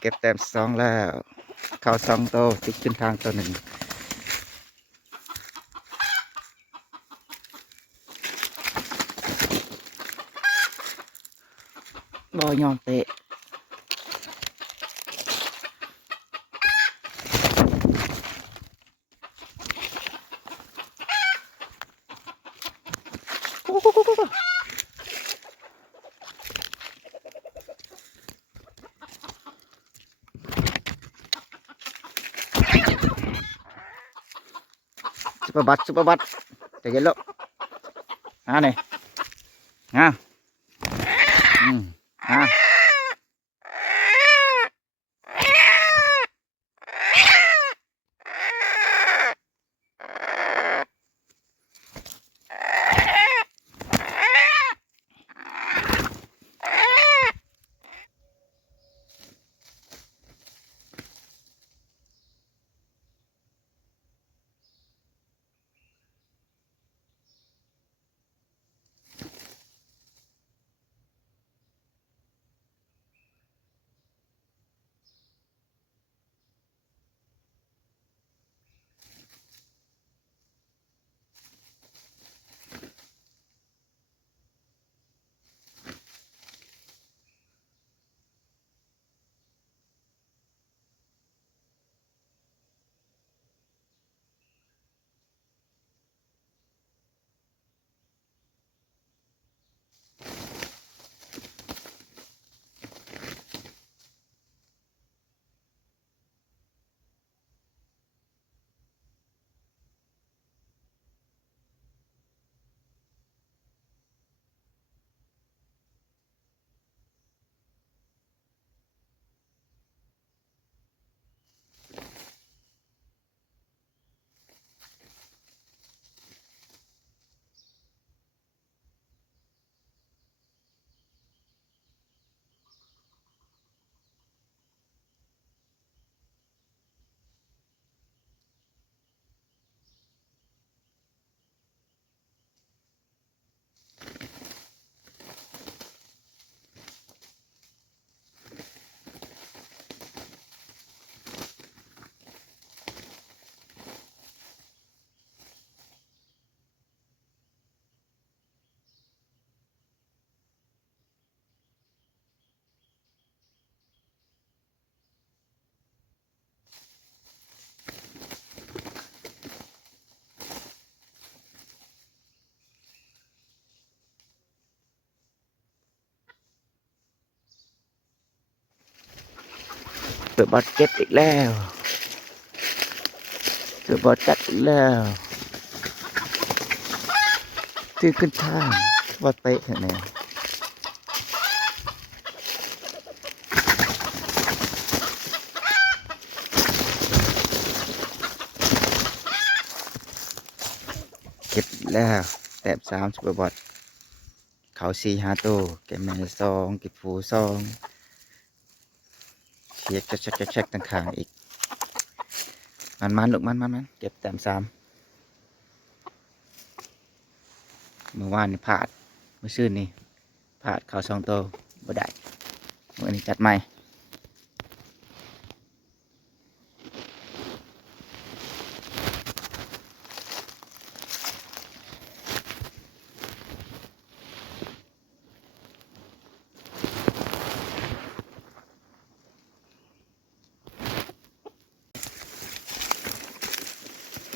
เก็บแต้มสองแล้วเข้าสองโตติดขึ้นทางตัวหนึ่งบ่ยอมเตะซุปเปอร์บัตใจเย็นลูกเนี่ยอืมซุปเปอร์บัตเก็บอีกแล้วซุปเปอร์บัตจัดอีกแล้วตื่นขึ้นทางว่าเตะเถอะเนี่ยเก็บแล้วแต้มสามซุปเปอร์บัตเขา4-5ตัวเก็บแม่สองเก็บฟูสองเช็คต่างขางอีกมันลูกมันเก็บแต้มสามเมื่อวานนี่พลาดเมื่อซื่นนี่พลาดเขาสองตัวบ่ได้เมื่อนี้จัดใหม่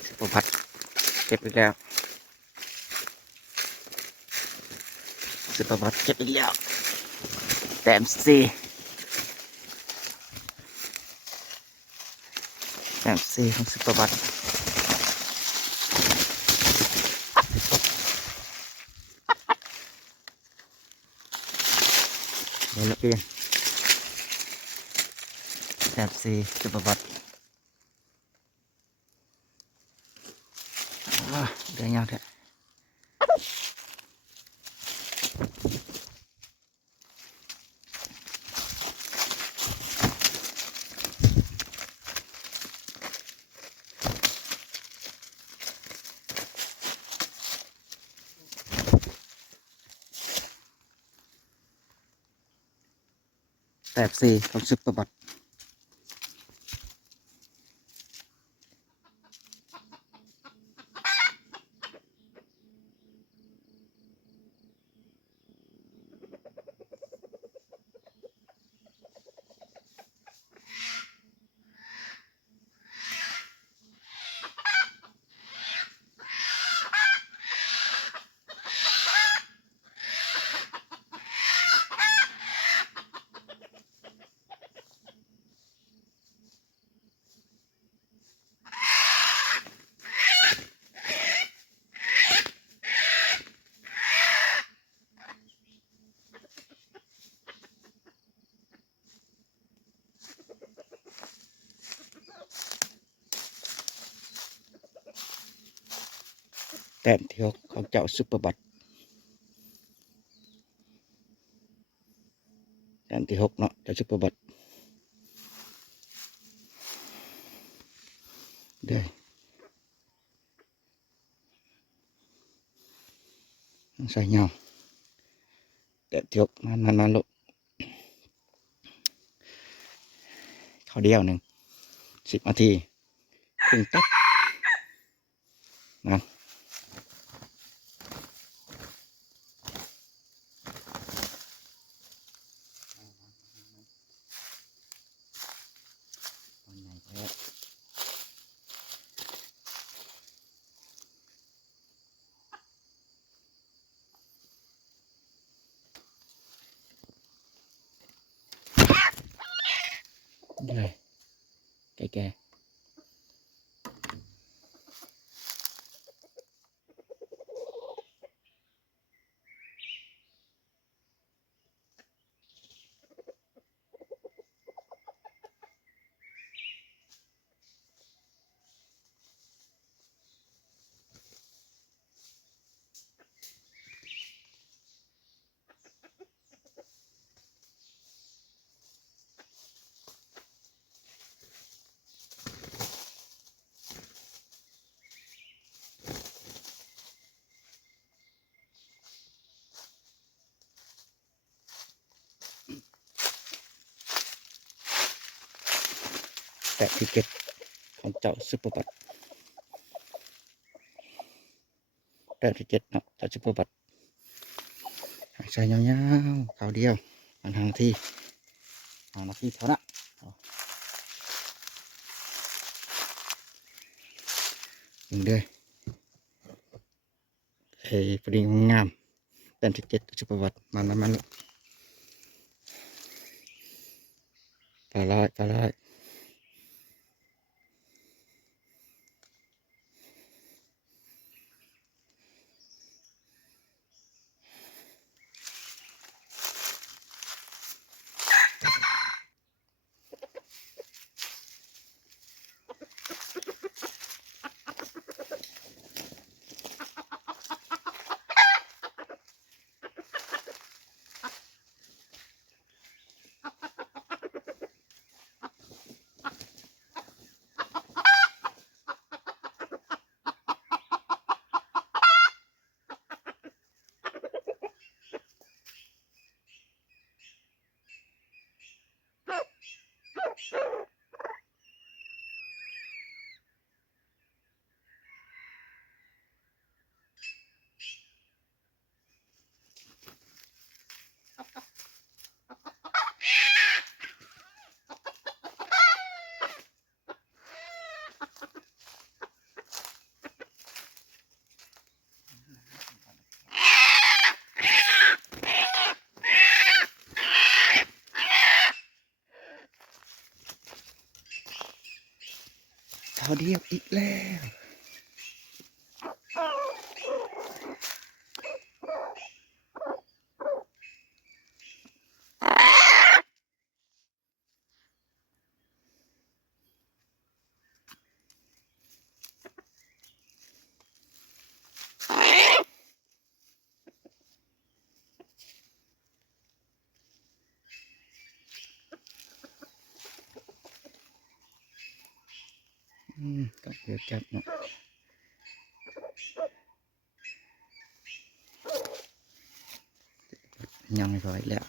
ซุปเปอร์บัตเก็บอีกแล้วซุปเปอร์บัตเก็บอีกแล้วแต้มสี่แต้มสี่ของซุปเปอร์บัตเดี๋ยวเราเปลี่ยนแต้มสี่ซุปเปอร์บัตเดี๋ยวยาวแท้แต้มสี่ของซุปเปอร์บัต แต้มที่6ของเจ้าซุปเปอร์บอทแต้มที่6เนาะเจ้าซุปเปอร์บอทเด้ใส่เงาแต้มที่6นานๆลูกเขาเดียวหนึ่ง10 นาทีครึ่งตับนะเลยแก่แต้มที่7ของเจ้าซุปเปอร์บอทแต้มที่7เนาะเจ้าซุปเปอร์บอทใส่ยาวๆเขาเดียว5 นาทีเท่านั้นยิงเลยพอดีงามแต้มที่7ซุปเปอร์บอทมันปลาลายเขาเดียวอีกแล้วก็เดือดจัดเนาะยังไม่พออีกแล้ว